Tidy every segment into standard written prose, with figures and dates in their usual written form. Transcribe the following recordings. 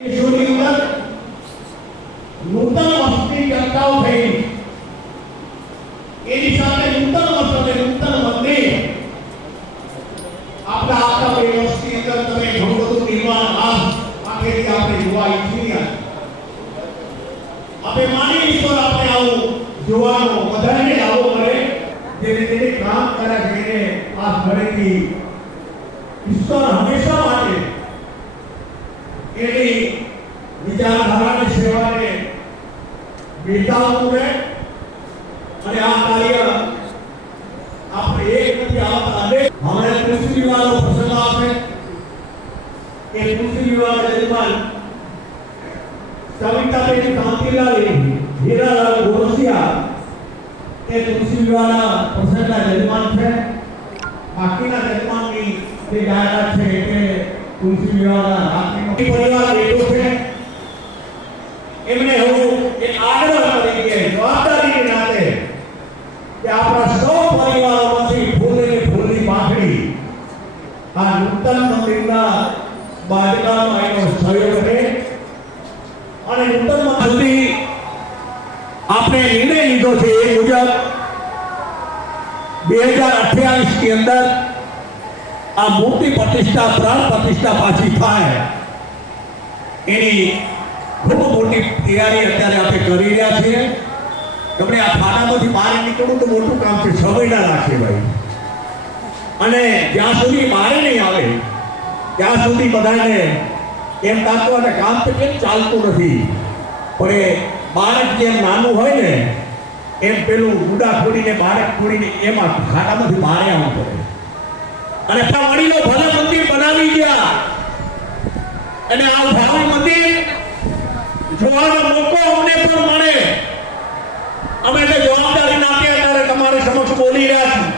નૂતન વસ્તી અટકાવ થઈ એની સાથે નૂતન વસ્ત અને નૂતન મંદિર આપણા આખા બે વર્ષની અંદર તમે ઘણું બધું નિર્માણ આખેથી આપણે જોવા ઈચ્છી આપણે માની ઈશ્વર આપણે આવું જોવાનું બધાને આવો કરે જેને કામ કરે જેને આ ઘરેથી ઈશ્વર હંમેશા માટે એની વિચારધારાની સેવાને બિરદાવવું રહે અને આ કાર્ય આપણે એક નથી આવતા અનેક હમણાં કૃષિ વિભાગનો પ્રસંગ આવશે એ કૃષિ વિભાગ યજમાન સવિતાબેન કાંતિલાલ હીરાલાલ ગોરસિયા એ કૃષિ વિભાગના પ્રસંગના યજમાન છે. બાકીના યજમાનની જે જાહેરાત છે કે કૃષિ વિભાગના બાકીનો પરિવાર બેઠો છે એમને હું એક આગ્રહ તરીકે જવાબદારીને નાતે કે આપણા સૌ પરિવારોમાંથી ફૂલની પાંખડી આ નૂતન મંદિરના બાંધકામમાં એનો સહયોગ રહે અને નૂતન મંદિર આપણે નિર્ણય લીધો છે એ મુજબ 2028 ની અંદર આ મૂર્તિ પ્રતિષ્ઠા પ્રાણ પ્રતિષ્ઠા પાછી થાય એની ખૂબ મોટી તૈયારી અત્યારે આપણે કરી રહ્યા છીએ. તમને આ ખાનામાંથી બહાર નીકળવું તો મોટું કામ છે, 6 મહિના લાગશે ભાઈ. અને જ્યાં સુધી બહાર નહીં આવે ત્યાં સુધી બધાને એમ લાગતું અને કામ તો કેમ ચાલતું નથી, પણ એ બાળક જેમ નાનું હોય ને એમ પેલું ગુડા ખોડીને બાળક ખોડીને એમાં ખાનામાંથી બહાર આવવું પડે. અને વડીલો ભલે મંદિર બનાવી ગયા અને આ ભાવી મંદિર જોવાનો મોકો અમને પણ મળે. અમે તે જવાબદારી નાખે અત્યારે તમારી સમક્ષ બોલી રહ્યા છીએ,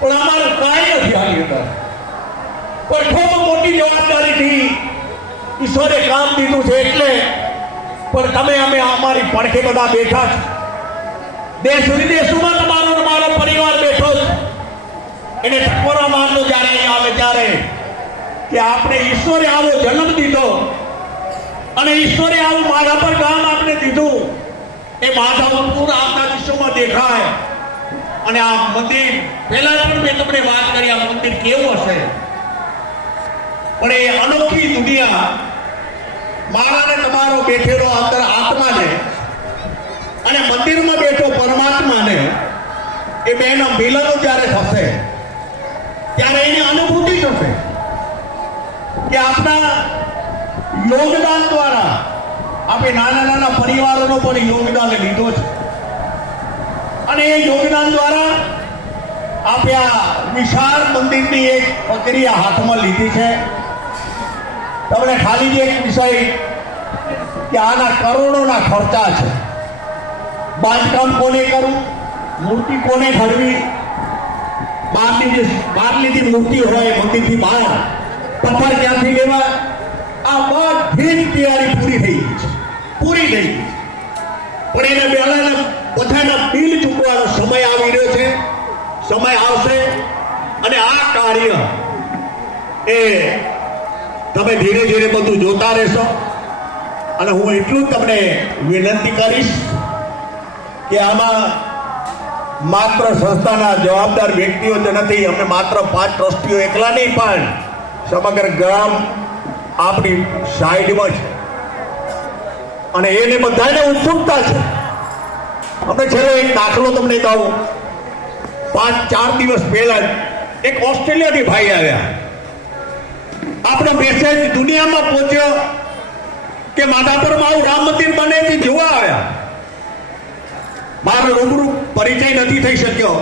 પણ અમારું કાંઈ નથી હાલી અત્યારે. પણ ખૂબ મોટી જવાબદારીથી ઈશ્વરે કામ દીધું છે એટલે પણ તમે અમે અમારી પડખે બધા બેઠા છે. દેશ વિદેશમાં તમારો મારો પરિવાર બેઠો છે. એને ઠકોરા મારનો જ્યારે અહીંયા આવે ત્યારે કે આપણે ઈશ્વરે આવો જન્મ દીધો અને ઈશ્વરે આવું મારા પર કામ આપણે દીધું એ માધવપુર આપણા વિશ્વમાં દેખાય. અને આ મંદિર પહેલા પણ મેં તમને વાત કરી આ મંદિર કેવું હશે, પણ એ અનોખી દુનિયા મારા ને તમારો બેઠેલો અંદર આત્માને અને મંદિરમાં બેઠો પરમાત્માને એ બેનો મિલન જ્યારે થશે ત્યારે એની અનુભૂતિ થશે કે આપણા યોગદાન દ્વારા આપણે નાના નાના પરિવારોનો પણ યોગદાન લીધો છે અને એ યોગદાન દ્વારા આપણે આ વિશાળ મંદિરની એક પ્રક્રિયા હાથમાં લીધી છે. તમને ખાલી એક વિષય કે આના કરોડોના ખર્ચા છે. બાંધકામ કોને કરવું, મૂર્તિ કોને ઘડવી, બહારની જે મૂર્તિ હોય મંદિરથી બહાર પથ્થર ક્યાંથી લેવા, આ બધી તૈયારી પૂરી થઈ ગઈ છે. પણ એને પહેલા બધાના બિલ ચૂકવાનો સમય આવી રહ્યો છે, સમય આવશે અને આ કાર્ય એ તમે ધીરે ધીરે બધું જોતા રહેશો. અને હું એટલું જ તમને વિનંતી કરીશ કે આમાં માત્ર સંસ્થાના જવાબદાર વ્યક્તિઓ જ નથી, અમે માત્ર 5 ટ્રસ્ટીઓ એકલા નહીં પણ સમગ્ર ગામ આપણી સાઈડમાં છે અને એને બધાને ઉત્સુકતા છે. આપણે છેલ્લો એક દાખલો તમને કહું. 4 દિવસ પહેલા એક ઓસ્ટ્રેલિયાથી ભાઈ આવ્યા. આપણો મેસેજ દુનિયામાં પહોંચ્યો કે માધાપુરમાં આવું રામ મંદિર બને છે, જોવા આવ્યા. મારો રૂબરૂ પરિચય નથી થઈ શક્યો,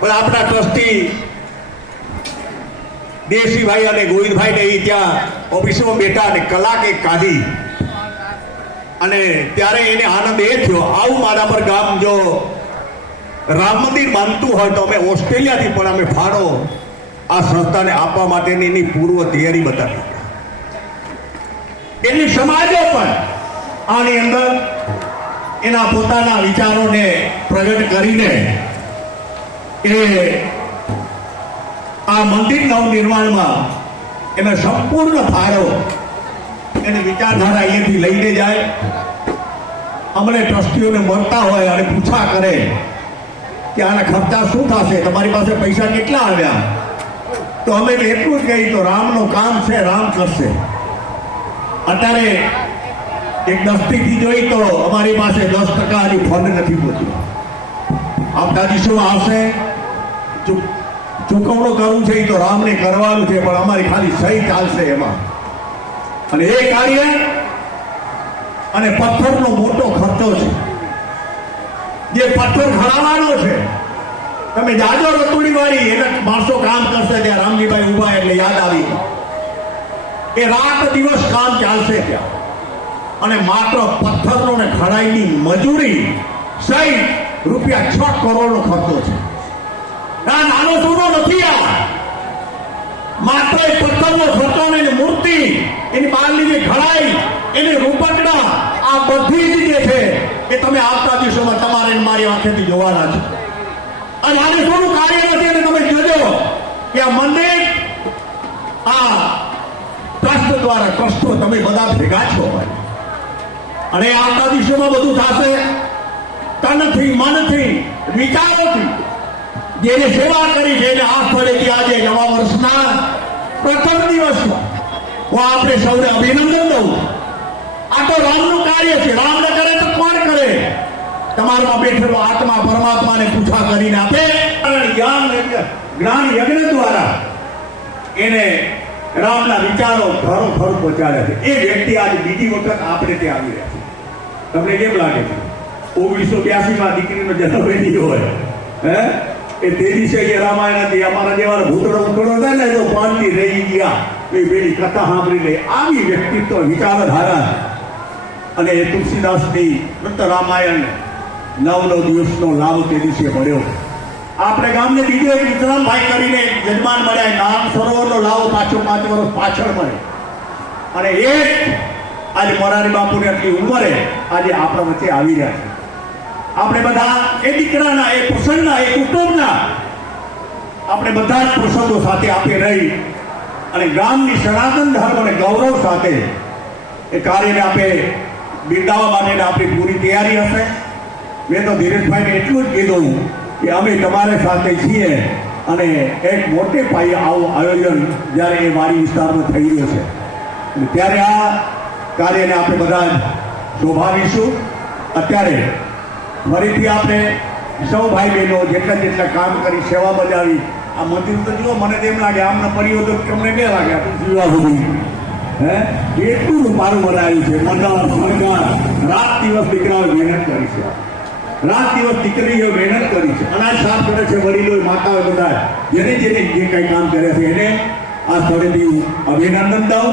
પણ આપણા ટ્રસ્ટી દેશીભાઈ અને ગોવિંદભાઈ ને ત્યાં ઓફિસમાં બેઠા અને કલાક એક કાઢી અને ત્યારે એને આનંદ એ થયો આવું મારા પર ગામ જો રામ મંદિર બાંધતું હોય તો અમે ઓસ્ટ્રેલિયાથી પણ અમે ફાળો આ સંસ્થાને આપવા માટેની એની પૂર્વ તૈયારી બતાવી. એની સમાજો પણ આની અંદર એના પોતાના વિચારોને પ્રગટ કરીને એ આ મંદિર નવનિર્માણમાં એને સંપૂર્ણ ફાળો એની વિચારધારા અહીંયાથી લઈને જાય, અમને ટ્રસ્ટીઓને મળતા હોય અને પૂછા કરે કે આના ખર્ચા શું થશે, તમારી પાસે પૈસા કેટલા આવ્યા, તો અમે એટલું જ કહીએ તો રામનું કામ છે, રામ કરશે. અત્યારે એક દસ્તીથી જોઈ તો અમારી પાસે 10% હજી ફંડ નથી પહોંચ્યું. આવતા દિવસોમાં આવશે. ચૂકવણું કરવું છે એ તો રામને કરવાનું છે, પણ અમારી ખાલી સહી ચાલશે એમાં. અને એ કાર્ય અને પથ્થરનો મોટો ખર્ચો છે, જે પથ્થર ખડાવવાનો છે. તમે જાજો રતુડી વાળી એને માણસો કામ કરશે, ત્યાં રામજીભાઈ ઉભા એટલે યાદ આવી, એ રાત દિવસ કામ ચાલશે ત્યાં. અને માત્ર પથ્થરનો ને ખડાઈની મજૂરી સહિત રૂપિયા 6 કરોડનો ખર્ચો છે. આ નાનો સોનો નથી. આ માત્ર એ પથ્થરનો ખર્ચો ને મૂર્તિ, એની બહારની જે ખડાઈ, એની રૂપકડા, આ બધી જ જે છે એ તમે આવતા દિવસોમાં તમારે મારી આંખેથી જોવાના છે. અને આને થોડું કાર્ય નથી. અને તમે જોજો કે આ મંદિર આ ટ્રસ્ટ દ્વારા ટ્રસ્ટો તમે બધા ભેગા છો ભાઈ. અને આવતા દિવસોમાં બધું થશે તનથી, મનથી, વિચારોથી. જેને સેવા કરી છે એને આ સ્થળેથી આજે નવા વર્ષના પ્રથમ દિવસમાં હું આપણે સૌને અભિનંદન દઉં. આ તો રામનું કાર્ય છે. રામ ન કરે તો કોણ કરે? તમારામાં બેઠેલો આત્મા પરમાત્માને પૂછા કરીને આપે. જ્ઞાન યજ્ઞ દ્વારા એને રામના વિચારો ઘરો ઘર પહોંચાડ્યા છે. એ વ્યક્તિ આજે બીજી વખત આપણે ત્યાં આવી રહ્યા છે. તમને કેમ લાગે છે? 1982માં દીકરીનો જન્મ એની હોય, હે એ તે દિવસે કે રામાયણ હતી. અમારા જેવા ભૂતળો ઉતળો થાય ને તો પાનથી રહી ગયા એ પેલી કથા સાંભળી લે. આવી વ્યક્તિત્વ વિચારધારા. અને એ તુલસીદાસની રામાયણ 9 દિવસનો લાભ તે દિવસે મળ્યો. આપણે ગામને બીજો એક વિક્રમભાઈ કરીને યજમાન મળ્યા, નામ સરોવરનો લાવો પાછો 5 વર્ષ પાછળ મળે. અને એક આજે મોરારી બાપુની આટલી ઉંમરે આજે આપણા વચ્ચે આવી રહ્યા છે. આપણે બધા એ દીકરાના, એ પ્રસંગના, એ કુટુંબના આપણે બધા જ પ્રસંગો સાથે આપી રહી અને ગામની સનાતન ધર્મ અને ગૌરવ સાથે એ કાર્યને આપણે બિરદાવવા માટેની આપણી પૂરી તૈયારી હશે. મેં તો ધીરજભાઈને એટલું જ કીધું કે અમે તમારી સાથે છીએ અને એક મોટે પાયે આવું આયોજન જ્યારે એ વાડી વિસ્તારમાં થઈ રહ્યું છે ત્યારે આ કાર્યને આપણે બધા જ શોભાવીશું. અત્યારે ફરીથી આપણે સૌ ભાઈ બહેનો જેટલા કામ કરી, સેવા બજાવી, આ મંદિર તો જુઓ, મને તેમ લાગે આમને પરિવર્તન તમને કે લાગે જીવા બધું હે એટલું મારું બનાવ્યું છે. મંડળ રાત દિવસ દીકરાઓ મહેનત કરી છે. રાત દિવસ દીકરીઓ મહેનત કરી છે. અનાજ સાફ કરે છે. વડીલો, માતાઓ બધા જેને જે કંઈ કામ કરે છે એને આ સ્થળેથી અભિનંદન દઉં.